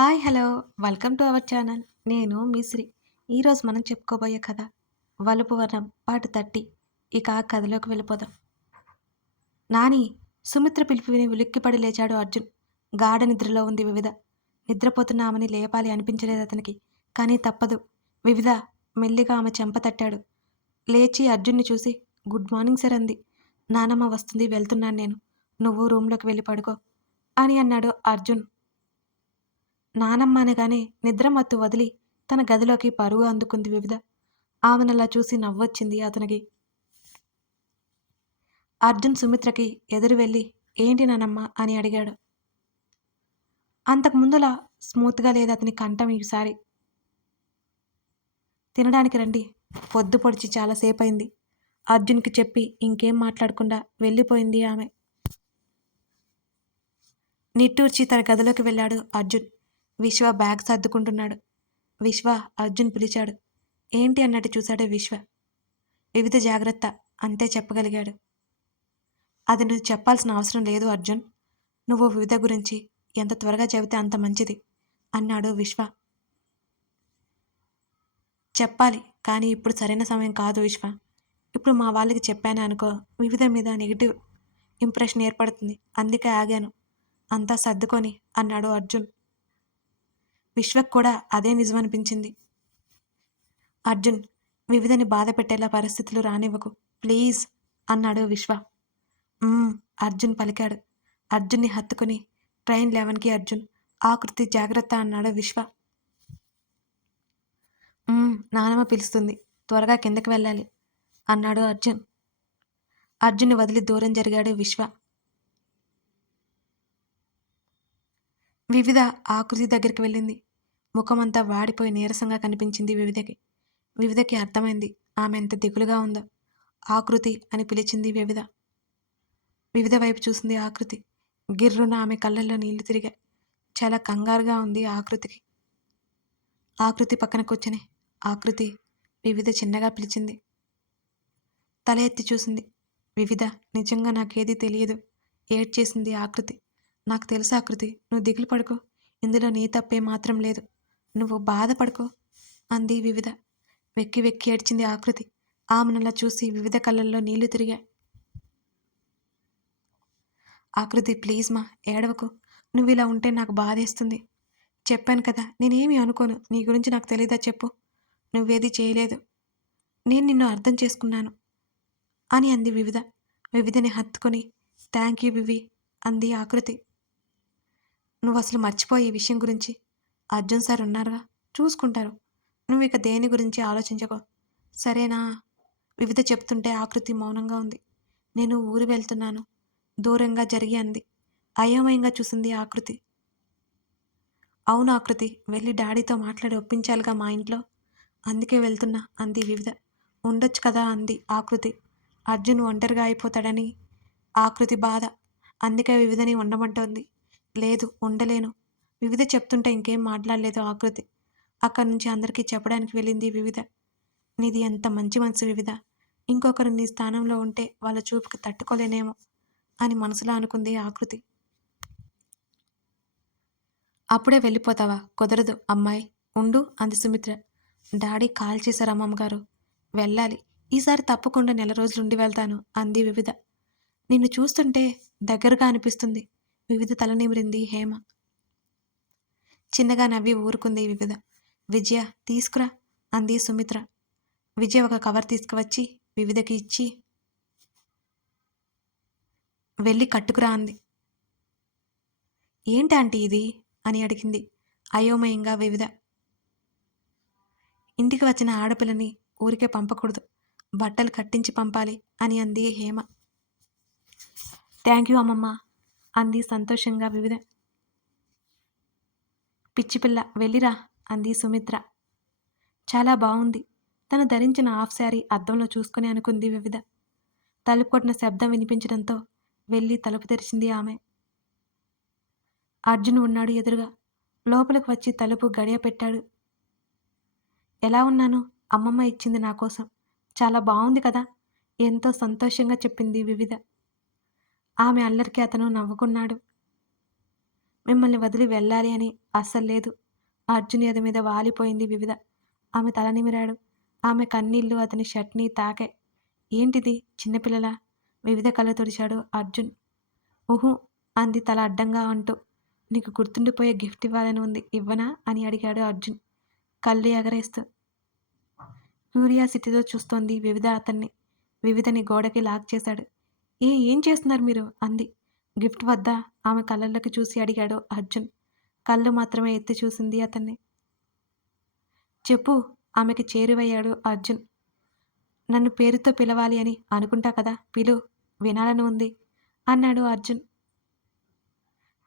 Hi hello. Welcome to our channel. నేను మిశ్రీ ఈరోజు మనం చెప్పుకోబోయే కథ వలుపు వర్ణం పాటు తట్టి. ఇక ఆ కథలోకి వెళ్ళిపోదాం. నాని సుమిత్ర పిలిపి విని ఉలిక్కిపడి లేచాడు అర్జున్. గాఢ నిద్రలో ఉంది వివిధ. నిద్రపోతున్నామని లేపాలి అనిపించలేదు అతనికి. కానీ తప్పదు. వివిధ మెల్లిగా ఆమె చెంప తట్టాడు. లేచి అర్జున్ని చూసి గుడ్ మార్నింగ్ సార్ అంది. నానమ్మ వస్తుంది వెళ్తున్నాను నేను. నువ్వు రూమ్లోకి వెళ్ళి పడుకో అని అన్నాడు అర్జున్. నానమ్మ అనగానే నిద్రమత్తు వదిలి తన గదిలోకి పరుగు అందుకుంది వివిధ. ఆమెనలా చూసి నవ్వొచ్చింది అతనికి. అర్జున్ సుమిత్రకి ఎదురు వెళ్ళి ఏంటి నానమ్మ? అని అడిగాడు. అంతకు ముందులా స్మూత్గా లేదు అతని కంఠం ఈసారి. తినడానికి రండి పొద్దు పొడిచి చాలాసేపు అయింది అర్జున్కి చెప్పి ఇంకేం మాట్లాడకుండా వెళ్ళిపోయింది ఆమె. నిట్టూర్చి తన గదిలోకి వెళ్ళాడు అర్జున్. విశ్వ బ్యాగ్ సర్దుకుంటున్నాడు. విశ్వ అర్జున్ పిలిచాడు. ఏంటి అన్నట్టు చూశాడు విశ్వ. వివిధ జాగ్రత్త అంతే చెప్పగలిగాడు. అది నువ్వు చెప్పాల్సిన అవసరం లేదు అర్జున్. నువ్వు వివిధ గురించి ఎంత త్వరగా చెబితే అంత మంచిది అన్నాడు విశ్వ. చెప్పాలి కానీ ఇప్పుడు సరైన సమయం కాదు విశ్వ. ఇప్పుడు మా వాళ్ళకి చెప్పాను అనుకో వివిధ మీద నెగిటివ్ ఇంప్రెషన్ ఏర్పడుతుంది. అందుకే ఆగాను. అంతా సర్దుకొని అన్నాడు అర్జున్. విశ్వక్ కూడా అదే నిజమనిపించింది. అర్జున్ వివిధని బాధ పెట్టేలా పరిస్థితులు రానివ్వకు ప్లీజ్ అన్నాడు విశ్వ. అర్జున్ పలికాడు. అర్జున్ని హత్తుకుని ట్రైన్ లెవెన్కి అర్జున్ ఆకృతి జాగ్రత్త అన్నాడు విశ్వ. నానమ్మ పిలుస్తుంది త్వరగా కిందకి వెళ్ళాలి అన్నాడు అర్జున్. అర్జున్ వదిలి దూరం జరిగాడు విశ్వ. వివిధ ఆకృతి దగ్గరికి వెళ్ళింది. ముఖమంతా వాడిపోయి నీరసంగా కనిపించింది వివిధకి. వివిధకి అర్థమైంది ఆమె ఎంత దిగులుగా ఉందో. ఆకృతి అని పిలిచింది వివిధ. వివిధ వైపు చూసింది ఆకృతి. గిర్రున ఆమె కళ్ళల్లో నీళ్ళు తిరిగా చాలా కంగారుగా ఉంది ఆకృతికి. ఆకృతి పక్కన కూర్చొని ఆకృతి వివిధ చిన్నగా పిలిచింది. తల ఎత్తి చూసింది. వివిధ నిజంగా నాకేది తెలియదు. ఏడ్చేసింది ఆకృతి. నాకు తెలుసు ఆకృతి నువ్వు దిగులు పడుకో. ఇందులో నీ తప్పే మాత్రం లేదు. నువ్వు బాధపడుకో అంది వివిధ. వెక్కి వెక్కి ఏడ్చింది ఆకృతి. ఆమెనలా చూసి వివిధ కళ్ళల్లో నీళ్ళు తిరిగాయి. ఆకృతి ప్లీజ్ మా ఏడవకు. నువ్వు ఇలా ఉంటే నాకు బాధేస్తుంది. చెప్పాను కదా నేనేమి అనుకోను. నీ గురించి నాకు తెలీదా చెప్పు. నువ్వేది చేయలేదు. నేను నిన్ను అర్థం చేసుకున్నాను అని అంది వివిధ. వివిధని హత్తుకొని థ్యాంక్ యూ వివి అంది ఆకృతి. నువ్వు అసలు మర్చిపోయి ఈ విషయం గురించి అర్జున్ సార్ ఉన్నారుగా? చూసుకుంటారు. నువ్వు ఇక దేని గురించి ఆలోచించకో. సరేనా? వివిధ చెప్తుంటే ఆకృతి మౌనంగా ఉంది. నేను ఊరు వెళ్తున్నాను. దూరంగా జరిగి అంది. అయోమయంగా చూసింది ఆకృతి. అవును ఆకృతి వెళ్ళి డాడీతో మాట్లాడి ఒప్పించాలిగా మా ఇంట్లో. అందుకే వెళ్తున్నా అంది వివిధ. ఉండొచ్చు కదా అంది ఆకృతి. అర్జున్ ఒంటరిగా అయిపోతాడని ఆకృతి బాధ. అందుకే వివిధని ఉండమంటోంది. లేదు ఉండలేను. వివిధ చెప్తుంటే ఇంకేం మాట్లాడలేదు ఆకృతి. అక్కడి నుంచి అందరికీ చెప్పడానికి వెళ్ళింది వివిధ. నీది ఎంత మంచి మనసు వివిధ. ఇంకొకరు నీ స్థానంలో ఉంటే వాళ్ళ చూపుకి తట్టుకోలేనేమో అని మనసులో అనుకుంది ఆకృతి. అప్పుడే వెళ్ళిపోతావా? కుదరదు అమ్మాయి. ఉండు అంది సుమిత్ర. డాడీ కాల్ చేశారు అమ్మమ్మగారు. వెళ్ళాలి. ఈసారి తప్పకుండా నెల రోజులు ఉండి వెళ్తాను అంది వివిధ. నిన్ను చూస్తుంటే దగ్గరగా అనిపిస్తుంది. వివిధ తల నిమిరింది హేమ. చిన్నగా నవ్వి ఊరుకుంది వివిధ. విజయ తీసుకురా అంది సుమిత్ర. విజయ ఒక కవర్ తీసుకువచ్చి వివిధకి ఇచ్చి వెళ్ళి కట్టుకురా అంది. ఏంటి ఆంటీ ఇది? అని అడిగింది అయోమయంగా వివిధ. ఇంటికి వచ్చిన ఆడపిల్లని ఊరికే పంపకూడదు. బట్టలు కట్టించి పంపాలి అని అంది హేమ. థ్యాంక్ యూ అమ్మమ్మ. అంది సంతోషంగా వివిధ. పిచ్చిపిల్ల వెళ్ళిరా అంది సుమిత్ర. చాలా బాగుంది తను ధరించిన హాఫ్ శారీ అద్దంలో చూసుకుని అనుకుంది వివిధ. తలుపు కొట్టిన శబ్దం వినిపించడంతో వెళ్ళి తలుపు తెరిచింది ఆమె. అర్జున్ ఉన్నాడు ఎదురుగా. లోపలికి వచ్చి తలుపు గడియ పెట్టాడు. ఎలా ఉన్నాను? అమ్మమ్మ ఇచ్చింది నా కోసం. చాలా బాగుంది కదా? ఎంతో సంతోషంగా చెప్పింది వివిధ. ఆమె అల్లరికి అతను నవ్వుకున్నాడు. మిమ్మల్ని వదిలి వెళ్ళాలి అని అస్సలు లేదు. అర్జున్ ఎద మీద వాలిపోయింది వివిధ. ఆమె తల నిమిరాడు. ఆమె కన్నీళ్ళు అతని షర్ట్ని తాకే. ఏంటిది? చిన్నపిల్లల? వివిధ కళ్ళ తుడిచాడు అర్జున్. ఊహు అంది తల అడ్డంగా అంటూ. నీకు గుర్తుండిపోయే గిఫ్ట్ ఇవ్వాలని ఉంది. ఇవ్వనా? అని అడిగాడు అర్జున్. కళ్ళు ఎగరేస్తూ. క్యూరియాసిటీతో చూస్తోంది వివిధ అతన్ని. వివిధని గోడకి లాక్ చేశాడు. ఏ ఏం చేస్తున్నారు మీరు? అంది. గిఫ్ట్ వద్ద? ఆమె కళ్ళల్లోకి చూసి అడిగాడు అర్జున్. కళ్ళు మాత్రమే ఎత్తి చూసింది అతన్ని. చెప్పు ఆమెకి చేరువయ్యాడు అర్జున్. నన్ను పేరుతో పిలవాలి అని అనుకుంటా కదా పిలు వినాలని ఉంది అన్నాడు అర్జున్.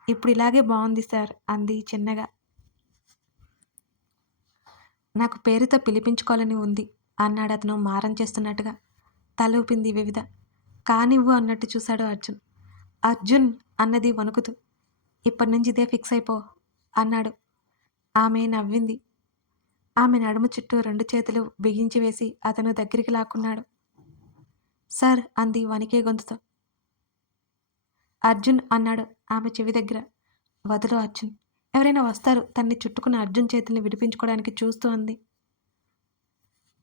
ఇప్పుడు ఇలాగే బాగుంది సార్ అంది చిన్నగా. నాకు పేరుతో పిలిపించుకోవాలని ఉంది అన్నాడు అతను మారం చేస్తున్నట్టుగా. తల ఊపింది వివిధ. కానివ్వు అన్నట్టు చూశాడు అర్జున్. అర్జున్ అన్నది వణుకుతూ ఇప్పటి నుంచి ఇదే ఫిక్స్ అయిపో అన్నాడు. ఆమె నవ్వింది. ఆమె నడుము చుట్టూ రెండు చేతులు బిగించి వేసి అతను దగ్గరికి లాక్కున్నాడు. సార్ అంది వణికే గొంతుతో. అర్జున్ అన్నాడు ఆమె చెవి దగ్గర. వదులు అర్జున్. ఎవరైనా వస్తారు. తన్ని చుట్టుకున్న అర్జున్ చేతుల్ని విడిపించుకోవడానికి చూస్తూ అంది.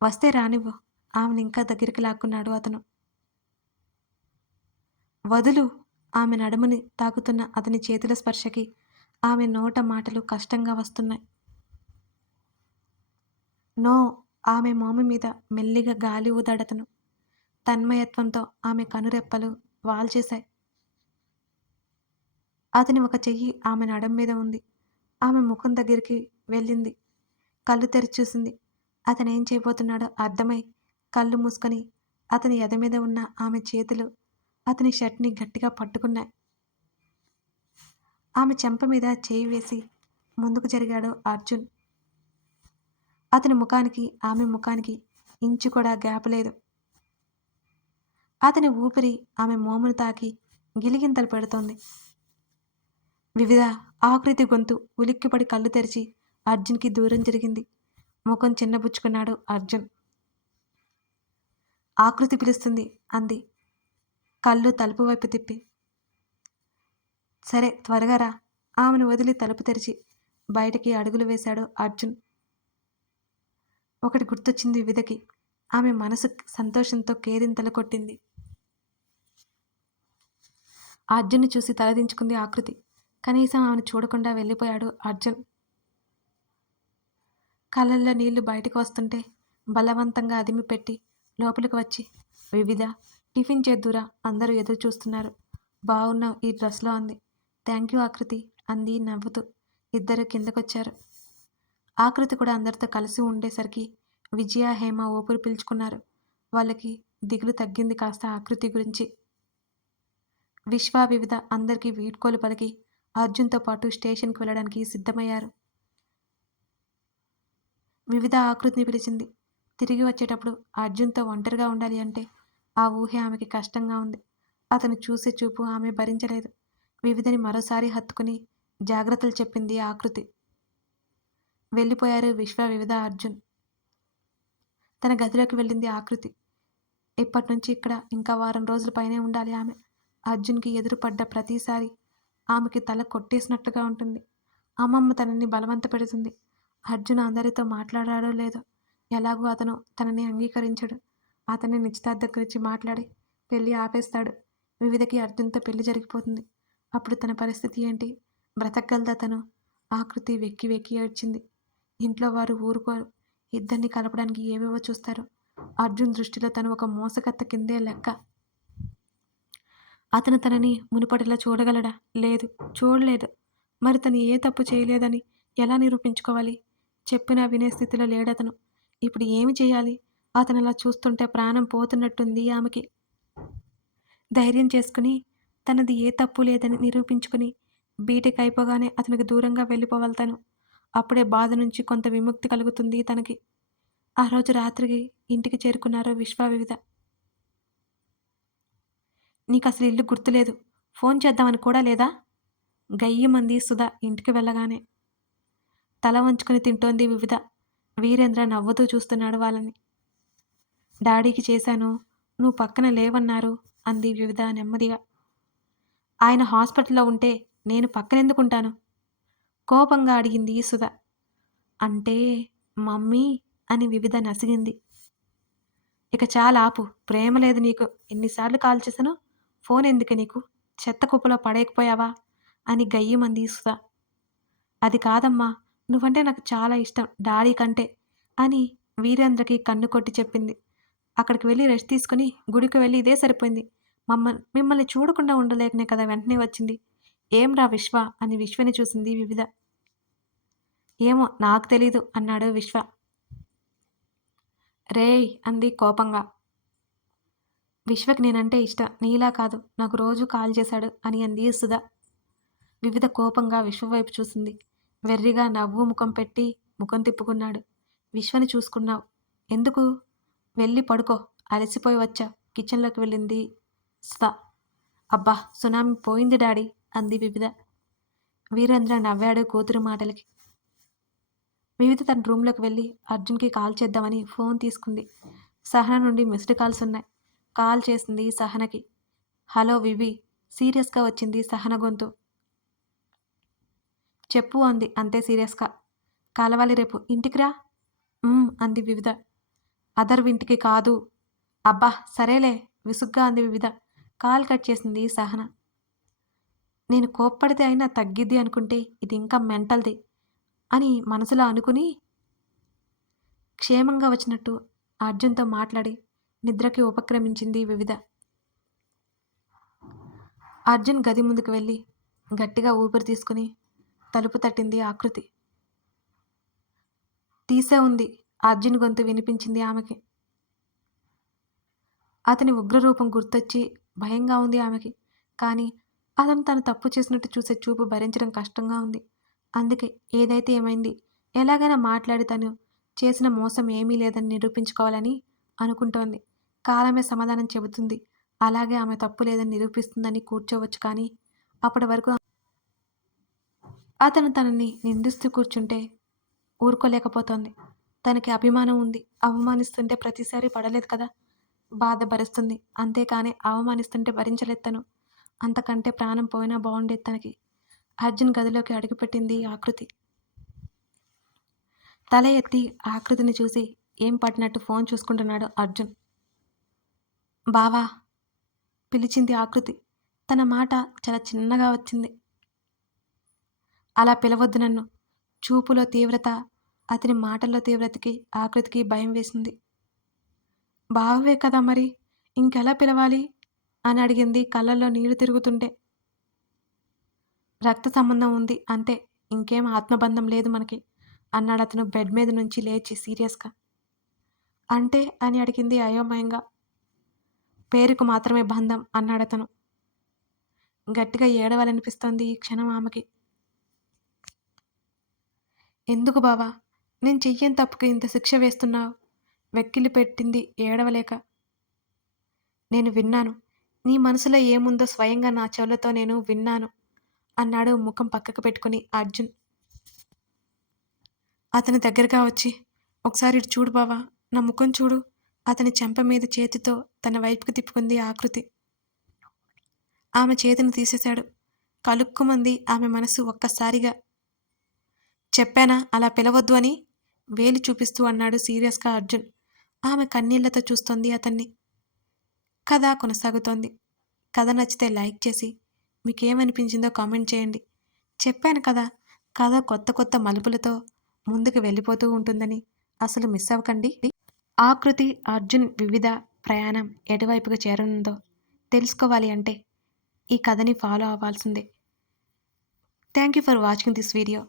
వస్తే రానివ్వు. ఆమెను ఇంకా దగ్గరికి లాక్కున్నాడు అతను. వదులు. ఆమె నడుముని తాకుతున్న అతని చేతుల స్పర్శకి ఆమె నోట మాటలు కష్టంగా వస్తున్నాయి. నో ఆమె మోము మీద మెల్లిగా గాలి ఊదాడతను. తన్మయత్వంతో ఆమె కనురెప్పలు వాల్చేశాయి. అతని ఒక చెయ్యి ఆమె నడం మీద ఉంది. ఆమె ముఖం దగ్గరికి వెళ్ళింది. కళ్ళు తెరిచి చూసింది. అతనేం చేయబోతున్నాడో అర్థమై కళ్ళు మూసుకొని అతని ఎద మీద ఉన్న ఆమె చేతులు అతని షర్ట్ని గట్టిగా పట్టుకున్నాయి ఆమె చెంప మీద చేయి వేసి ముందుకు జరిగాడు అర్జున్. అతని ముఖానికి ఆమె ముఖానికి ఇంచు కూడా గ్యాప్ లేదు. అతని ఊపిరి ఆమె మోమును తాకి గిలిగింతలు పెడుతోంది. వివిధ ఆకృతి గొంతు ఉలిక్కిపడి కళ్ళు తెరిచి అర్జున్కి దూరం జరిగింది. ముఖం చిన్నబుచ్చుకున్నాడు అర్జున్. ఆకృతి పిలుస్తుంది అంది. కళ్ళు తలుపు వైపు తిప్పి. సరే త్వరగా రా. ఆమెను వదిలి తలుపు తెరిచి బయటికి అడుగులు వేశాడు అర్జున్. ఒకటి గుర్తొచ్చింది వివిధకి ఆమె మనసు సంతోషంతో కేరింతలు కొట్టింది. అర్జున్ని చూసి తలదించుకుంది ఆకృతి. కనీసం ఆమెను చూడకుండా వెళ్ళిపోయాడు అర్జున్. కళ్ళల్లో నీళ్ళు బయటకు వస్తుంటే బలవంతంగా అదిమి పెట్టి లోపలికి వచ్చి వివిధ టిఫిన్ చేద్దురా అందరూ ఎదురు చూస్తున్నారు. బాగున్నావు ఈ డ్రెస్లో అంది. థ్యాంక్ యూ ఆకృతి అంది నవ్వుతూ. ఇద్దరు కిందకొచ్చారు. ఆకృతి కూడా అందరితో కలిసి ఉండేసరికి విజయ హేమ ఊపిరి పీల్చుకున్నారు. వాళ్ళకి దిగులు తగ్గింది కాస్త ఆకృతి గురించి. విశ్వ వివిధ అందరికీ వీడ్కోలు పలికి అర్జున్తో పాటు స్టేషన్కి వెళ్ళడానికి సిద్ధమయ్యారు. వివిధ ఆకృతిని పిలిచింది. తిరిగి వచ్చేటప్పుడు అర్జున్తో ఒంటరిగా ఉండాలి అంటే ఆ ఊహ ఆమెకి కష్టంగా ఉంది. అతను చూసే చూపు ఆమె భరించలేదు. వివిధని మరోసారి హత్తుకుని జాగ్రత్తలు చెప్పింది ఆకృతి. వెళ్ళిపోయారు విశ్వ వివిధ అర్జున్. తన గదిలోకి వెళ్ళింది ఆకృతి. ఇప్పటి నుంచి ఇక్కడ ఇంకా వారం రోజుల పైనే ఉండాలి ఆమె. అర్జున్కి ఎదురుపడ్డ ప్రతిసారి ఆమెకి తల కొట్టేసినట్లుగా ఉంటుంది. అమ్మమ్మ తనని బలవంత పెడుతుంది అర్జున్ అందరితో మాట్లాడాడో లేదో ఎలాగో అతను తనని అంగీకరించడు. అతని నిశ్చితార్థం గురించి మాట్లాడి పెళ్ళి ఆపేస్తాడు. వివిధకి అర్జున్తో పెళ్ళి జరిగిపోతుంది. అప్పుడు తన పరిస్థితి ఏంటి? బ్రతకగలదా తను? ఆకృతి వెక్కి వెక్కి ఏడ్చింది. ఇంట్లో వారు ఊరుకోరు. ఇద్దరిని కలపడానికి ఏవేవో చూస్తారు. అర్జున్ దృష్టిలో తను ఒక మోసకత్త కిందే లెక్క. అతను తనని మునుపటిలా చూడగలడా? లేదు. చూడలేదు. మరి తను ఏ తప్పు చేయలేదని ఎలా నిరూపించుకోవాలి? చెప్పినా వినే స్థితిలో లేడతను. ఇప్పుడు ఏమి చేయాలి? అతను అలా చూస్తుంటే ప్రాణం పోతున్నట్టుంది ఆమెకి. ధైర్యం చేసుకుని తనది ఏ తప్పు లేదని నిరూపించుకుని బీటెక్ అయిపోగానే అతనికి దూరంగా వెళ్ళిపోవాలి తను అప్పుడే బాధ నుంచి కొంత విముక్తి కలుగుతుంది తనకి. ఆ రోజు రాత్రికి ఇంటికి చేరుకున్నారు విశ్వ వివిధ. నీకు అసలు ఇల్లు గుర్తులేదు. ఫోన్ చేద్దామని కూడా లేదా? గయ్యమంది సుధా ఇంటికి వెళ్ళగానే. తల వంచుకొని తింటోంది వివిధ. వీరేంద్ర నవ్వుతూ చూస్తున్నాడు వాళ్ళని. డాడీకి చేశాను. నువ్వు పక్కన లేవన్నారు అంది వివిధ నెమ్మదిగా. ఆయన హాస్పిటల్లో ఉంటే నేను పక్కనెందుకుంటాను? కోపంగా అడిగింది సుధ. అంటే మమ్మీ అని వివిధ నసిగింది. ఇక చాలా ఆపు ప్రేమ లేదు నీకు. ఎన్నిసార్లు కాల్ చేశానో? ఫోన్ ఎందుకు నీకు? చెత్త కుప్పలో పడేయకపోయావా? అని గయ్యమంది సుధా. అది కాదమ్మా నువ్వంటే నాకు చాలా ఇష్టం డాడీ కంటే అని వీరేంద్రకి కన్ను కొట్టి చెప్పింది. అక్కడికి వెళ్ళి రెస్ట్ తీసుకుని గుడికి వెళ్ళి ఇదే సరిపోయింది. మమ్మల్ని మిమ్మల్ని చూడకుండా ఉండలేకనే కదా వెంటనే వచ్చింది. ఏం రా విశ్వ? అని విశ్వని చూసింది వివిధ. ఏమో నాకు తెలీదు అన్నాడు విశ్వ. రేయ్! అంది కోపంగా. విశ్వకి నేనంటే ఇష్టం నీలా కాదు నాకు రోజు కాల్ చేశాడు అని అంది సుధా. వివిధ కోపంగా విశ్వ వైపు చూసింది. వెర్రిగా నవ్వు ముఖం పెట్టి ముఖం తిప్పుకున్నాడు. విశ్వని చూసుకున్నావు. ఎందుకు? వెళ్ళి పడుకో. అలసిపోయి వచ్చా. కిచెన్లోకి వెళ్ళింది సుధ. అబ్బా సునామీ పోయింది డాడీ అంది వివిధ. వీరేంద్ర నవ్వాడు కూతురు మాటలకి. వివిధ తన రూమ్లోకి వెళ్ళి అర్జున్కి కాల్ చేద్దామని ఫోన్ తీసుకుంది. సహన నుండి మిస్డ్ కాల్స్ ఉన్నాయి. కాల్ చేసింది సహనకి. హలో వివి సీరియస్గా వచ్చింది సహన గొంతు. చెప్పు అంది అంతే సీరియస్గా. కాలవాలి రేపు. ఇంటికి రా. అంది వివిధ. అదర్ ఇంటికి కాదు. అబ్బా సరేలే విసుగ్గా అంది వివిధ. కాల్ కట్ చేసింది సహన. నేను కోప్పడితే అయినా తగ్గిద్ది అనుకుంటే ఇది ఇంకా మెంటల్ది అని మనసులో అనుకుని క్షేమంగా వచ్చినట్టు అర్జున్తో మాట్లాడి నిద్రకి ఉపక్రమించింది వివిధ. అర్జున్ గది ముందుకు వెళ్ళి గట్టిగా ఊపిరి తీసుకుని తలుపు తట్టింది ఆకృతి. తీసే ఉంది. అర్జున్ గొంతు వినిపించింది ఆమెకి. అతని ఉగ్రరూపం గుర్తొచ్చి భయంగా ఉంది ఆమెకి. కానీ అతను తను తప్పు చేసినట్టు చూసే చూపు భరించడం కష్టంగా ఉంది. అందుకే ఏదైతే ఏమైంది ఎలాగైనా మాట్లాడి తను చేసిన మోసం ఏమీ లేదని నిరూపించుకోవాలని అనుకుంటోంది. కాలమే సమాధానం చెబుతుంది. అలాగే ఆమె తప్పు లేదని నిరూపిస్తుందని కూర్చోవచ్చు కానీ అప్పటి వరకు అతను తనని నిందిస్తూ కూర్చుంటే ఊరుకోలేకపోతోంది. తనకి అభిమానం ఉంది. అవమానిస్తుంటే ప్రతిసారి పడలేదు కదా? బాధ భరిస్తుంది. అంతేకాని అవమానిస్తుంటే భరించలేదు తను. అంతకంటే ప్రాణం పోయినా బాగుండేది తనకి. అర్జున్ గదిలోకి అడుగుపెట్టింది ఆకృతి. తల ఎత్తి ఆకృతిని చూసి ఏం పట్టినట్టు ఫోన్ చూసుకుంటున్నాడు అర్జున్. బావా! పిలిచింది ఆకృతి. తన మాట చాలా చిన్నగా వచ్చింది. అలా పిలవద్దు నన్ను. చూపులో తీవ్రత అతని మాటల్లో తీవ్రతకి ఆకృతికి భయం వేసింది. బావే కదా మరి ఇంకెలా పిలవాలి? అని అడిగింది కళ్ళల్లో నీళ్ళు తిరుగుతుంటే. రక్త సంబంధం ఉంది అంతే ఇంకేం ఆత్మబంధం లేదు మనకి అన్నాడు అతను బెడ్ మీద నుంచి లేచి సీరియస్గా. అంటే? అని అడిగింది అయోమయంగా. పేరుకు మాత్రమే బంధం అన్నాడు అతను. గట్టిగా ఏడవాలనిపిస్తోంది ఈ క్షణం ఆమెకి. ఎందుకు బావా? నేను చెయ్యని తప్పుకి ఇంత శిక్ష వేస్తున్నావు? వెక్కిలి పెట్టింది ఏడవలేక. నేను విన్నాను. నీ మనసులో ఏముందో స్వయంగా నా చెవులతో నేను విన్నాను అన్నాడు ముఖం పక్కకు పెట్టుకుని అర్జున్. అతని దగ్గరగా వచ్చి ఒకసారి చూడు బావా నా ముఖం చూడు. అతని చెంప మీద చేతితో తన వైపుకి తిప్పుకుంది ఆకృతి. ఆమె చేతిని తీసేశాడు. కలుక్కుమంది ఆమె మనసు ఒక్కసారిగా చెప్పానా? అలా పిలవద్దు అని వేలు చూపిస్తూ అన్నాడు సీరియస్గా అర్జున్. ఆమె కన్నీళ్ళతో చూస్తోంది అతన్ని. కథ కొనసాగుతోంది. కథ నచ్చితే లైక్ చేసి మీకేమనిపించిందో కామెంట్ చేయండి. చెప్పాను కదా కథ కొత్త కొత్త మలుపులతో ముందుకు వెళ్ళిపోతూ ఉంటుందని. అసలు మిస్ అవ్వకండి. ఆకృతి అర్జున్ వివిధ ప్రయాణం ఎటువైపుకు చేరనుందో తెలుసుకోవాలి అంటే ఈ కథని ఫాలో అవ్వాల్సిందే. Thank you for watching this video.